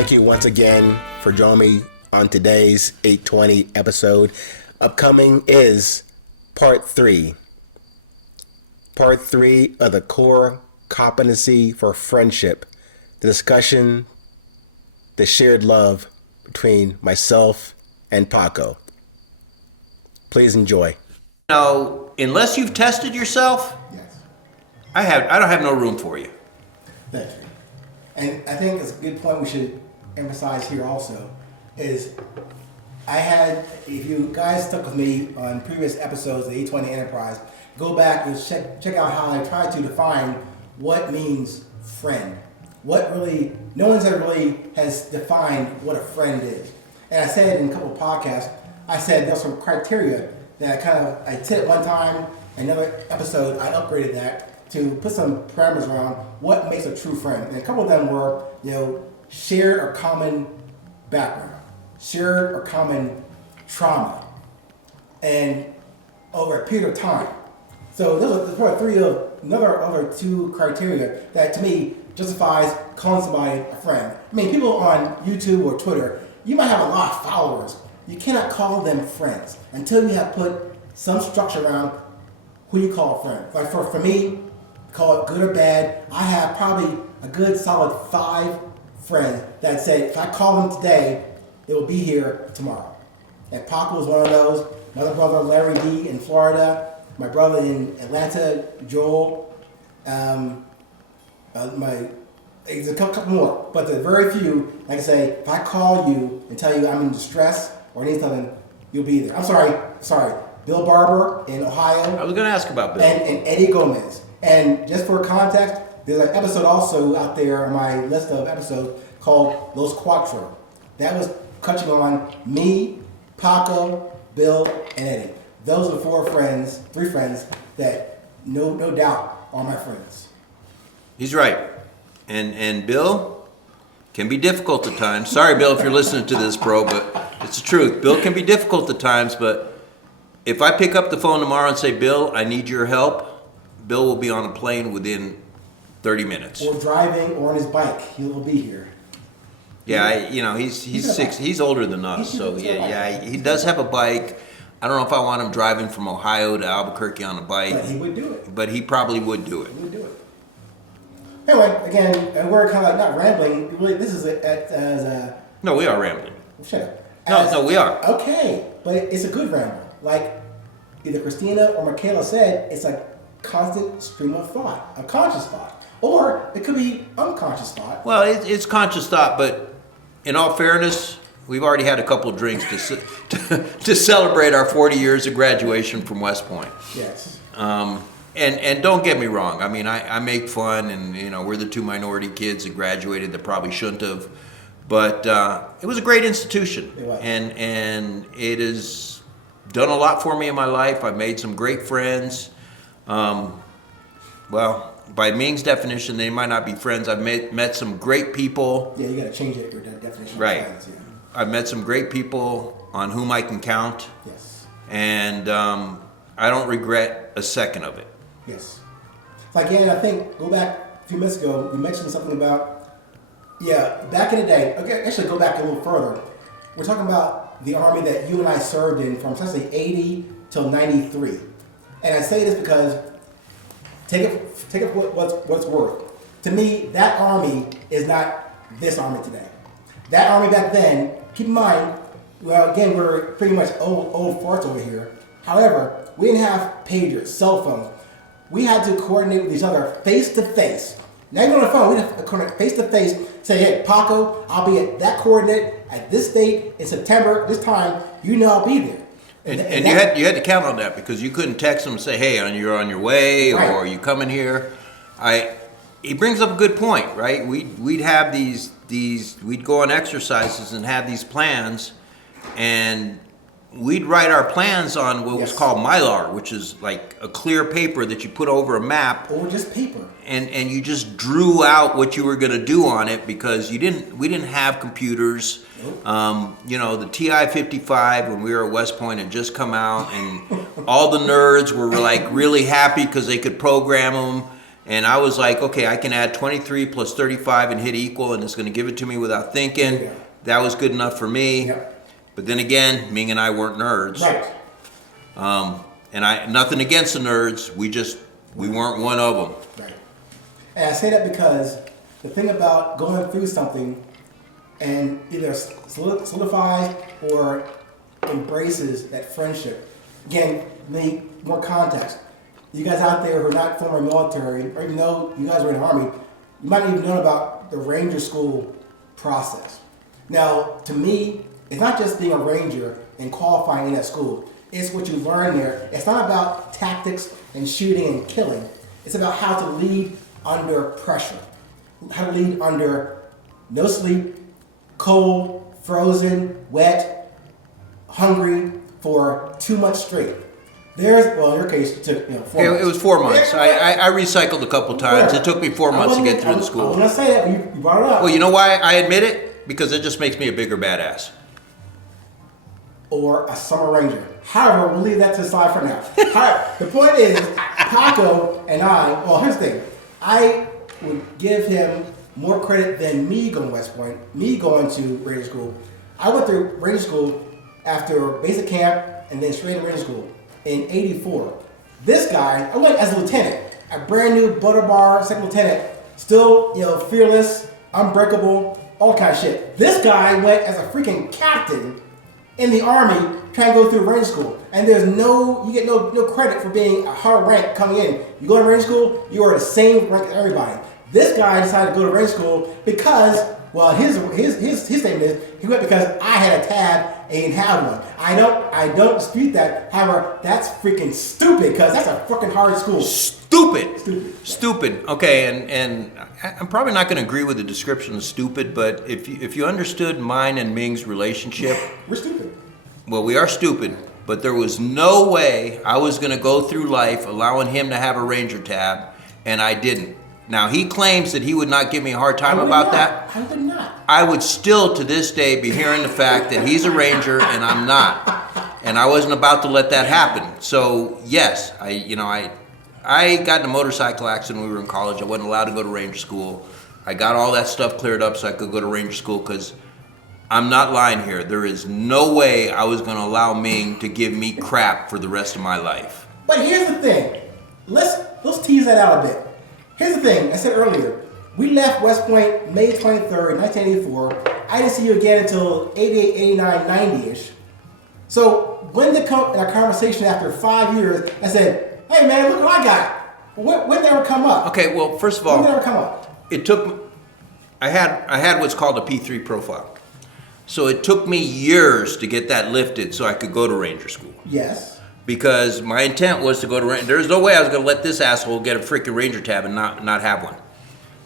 thank you once again for joining me on today's 820 episode. Upcoming is part 3. Part 3 of the core competency for friendship. The discussion, the shared love between myself and Paco. Please enjoy. Now, unless you've tested yourself, Yes. I don't have no room for you. Thank you. And I think it's a good point we should emphasize here also is if you guys stuck with me on previous episodes of the 820 Enterprise, go back and check out how I tried to define what means friend. No one's ever really has defined what a friend is. And I said in a couple of podcasts, I said there's some criteria that I said it one time, another episode, I upgraded that to put some parameters around what makes a true friend. And a couple of them were, shared or common background, shared or common trauma, and over a period of time. So those are three of other two criteria that to me justifies calling somebody a friend. I mean, people on YouTube or Twitter, you might have a lot of followers. You cannot call them friends until you have put some structure around who you call a friend. Like for me, call it good or bad, I have probably a good solid 5 friends that say if I call them today, it will be here tomorrow. And Paco was one of those. My other brother, Larry D. in Florida. My brother in Atlanta, Joel. There's a couple more, but the very few, like I say, if I call you and tell you I'm in distress or need something, you'll be there. I'm sorry. Bill Barber in Ohio. I was going to ask about Bill. And Eddie Gomez. And just for context, there's an episode also out there on my list of episodes called Los Cuatro. That was touching on me, Paco, Bill, and Eddie. Those are the 3 friends that no doubt are my friends. He's right. And Bill can be difficult at times. Sorry, Bill, if you're listening to this, bro, but it's the truth. Bill can be difficult at times, but if I pick up the phone tomorrow and say, Bill, I need your help, Bill will be on a plane within 30 minutes. Or driving or on his bike. He will be here. Yeah, he's older than us, so he does have a bike. I don't know if I want him driving from Ohio to Albuquerque on a bike. But he would do it. But he probably would do it. He would do it. Anyway, again, and we're kind of like not rambling. Really, this is No, we are rambling. Shut up. No, we are. Okay, but it's a good ramble. Like either Christina or Michaela said, it's a constant stream of thought, a conscious thought. Or it could be unconscious thought. Well, it's conscious thought, but in all fairness, we've already had a couple of drinks to celebrate our 40 years of graduation from West Point. Yes. And don't get me wrong. I mean, I make fun, and we're the 2 minority kids that graduated that probably shouldn't have, but it was a great institution, It was. and it has done a lot for me in my life. I've made some great friends. Well, by Ming's definition, they might not be friends. I've met some great people. Yeah, you got to change it, your definition Right. of friends. Yeah. I've met some great people on whom I can count, Yes. and I don't regret a second of it. Yes. Like, again, I think, go back a few minutes ago, you mentioned something about, back in the day, okay, actually go back a little further. We're talking about the Army that you and I served in from essentially 80 till 93. And I say this because, take it for what's worth. To me, that Army is not this Army today. That Army back then, keep in mind, well, again, we're pretty much old farts over here. However, we didn't have pagers, cell phones. We had to coordinate with each other face to face. Not even on the phone, we had to coordinate face to face. Say, hey, Paco, I'll be at that coordinate at this date in September, this time. You know I'll be there. And you had to count on that because you couldn't text them and say, hey, you're on your way, Right. or you coming here. He brings up a good point, right? We'd have these we'd go on exercises and have these plans, and we'd write our plans on what was called Mylar, which is like a clear paper that you put over a map. Or just paper. And you just drew out what you were going to do on it because we didn't have computers. Nope. The TI-55 when we were at West Point had just come out, and all the nerds were like really happy because they could program them. And I was like, okay, I can add 23 plus 35 and hit equal, and it's going to give it to me without thinking. Yeah. That was good enough for me. Yeah. But then again, Ming and I weren't nerds. Right. And nothing against the nerds. We weren't one of them. Right. And I say that because the thing about going through something and either solidifies or embraces that friendship. Again, need more context. You guys out there who are not former military, or even though you guys were in the Army, you might not even know about the Ranger School process. Now, to me, it's not just being a Ranger and qualifying in that school. It's what you learn there. It's not about tactics and shooting and killing. It's about how to lead under pressure. How to lead under no sleep, cold, frozen, wet, hungry for too much straight. In your case, it took 4 months. It was 4 months. I recycled a couple times. It took me 4 months to get through the school. I was going to say that, but you brought it up. Well, you know why I admit it? Because it just makes me a bigger badass. Or a summer ranger. However, we'll leave that to the side for now. The point is, Paco and here's the thing. I would give him more credit than me going to West Point, me going to Ranger School. I went through Ranger School after basic camp and then straight to Ranger School in '84. This guy, I went as a lieutenant, a brand new butter bar second lieutenant, still, fearless, unbreakable, all kind of shit. This guy went as a freaking captain in the Army trying to go through Ranger School. And you get no credit for being a higher rank coming in. You go to Ranger School, you are the same rank as everybody. This guy decided to go to Ranger School because, his statement is, he went because I had a tab and he didn't have one. I don't dispute that. However, that's freaking stupid because that's a freaking hard school. Stupid. Okay, and I'm probably not going to agree with the description of stupid, but if you understood mine and Ming's relationship, We're stupid. Well, we are stupid, but there was no way I was going to go through life allowing him to have a Ranger tab, and I didn't. Now, he claims that he would not give me a hard time about that. I would not. I would still, to this day, be hearing the fact that he's a Ranger and I'm not. And I wasn't about to let that happen. So, yes, I got in a motorcycle accident when we were in college. I wasn't allowed to go to Ranger School. I got all that stuff cleared up so I could go to Ranger School because I'm not lying here. There is no way I was going to allow Ming to give me crap for the rest of my life. But here's the thing. Let's tease that out a bit. Here's the thing. I said earlier, we left West Point May 23rd, 1984. I didn't see you again until 88, 89, 90-ish. So when did come in our conversation after 5 years, I said, hey man, look what I got. When did that ever come up? Okay, well, first of all, when did that ever come up? I had what's called a P3 profile. So it took me years to get that lifted so I could go to Ranger School. Yes. Because my intent was to go to Ranger. There's no way I was going to let this asshole get a freaking Ranger tab and not have one.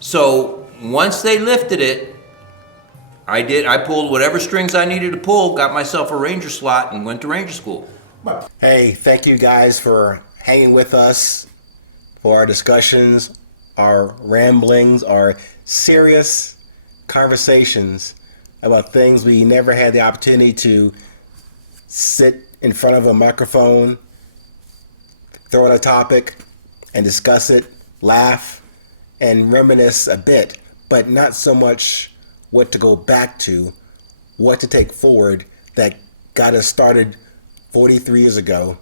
So once they lifted it, I pulled whatever strings I needed to pull, got myself a Ranger slot, and went to Ranger School. Hey, thank you guys for hanging with us for our discussions, our ramblings, our serious conversations about things we never had the opportunity to sit in front of a microphone, throw out a topic, and discuss it, laugh, and reminisce a bit, but not so much what to go back to, what to take forward that got us started 43 years ago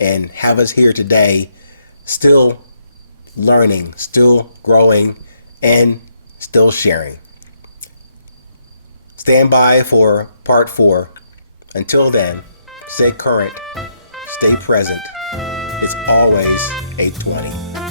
and have us here today still learning, still growing, and still sharing. Stand by for part 4. Until then, stay current, stay present. It's always 820.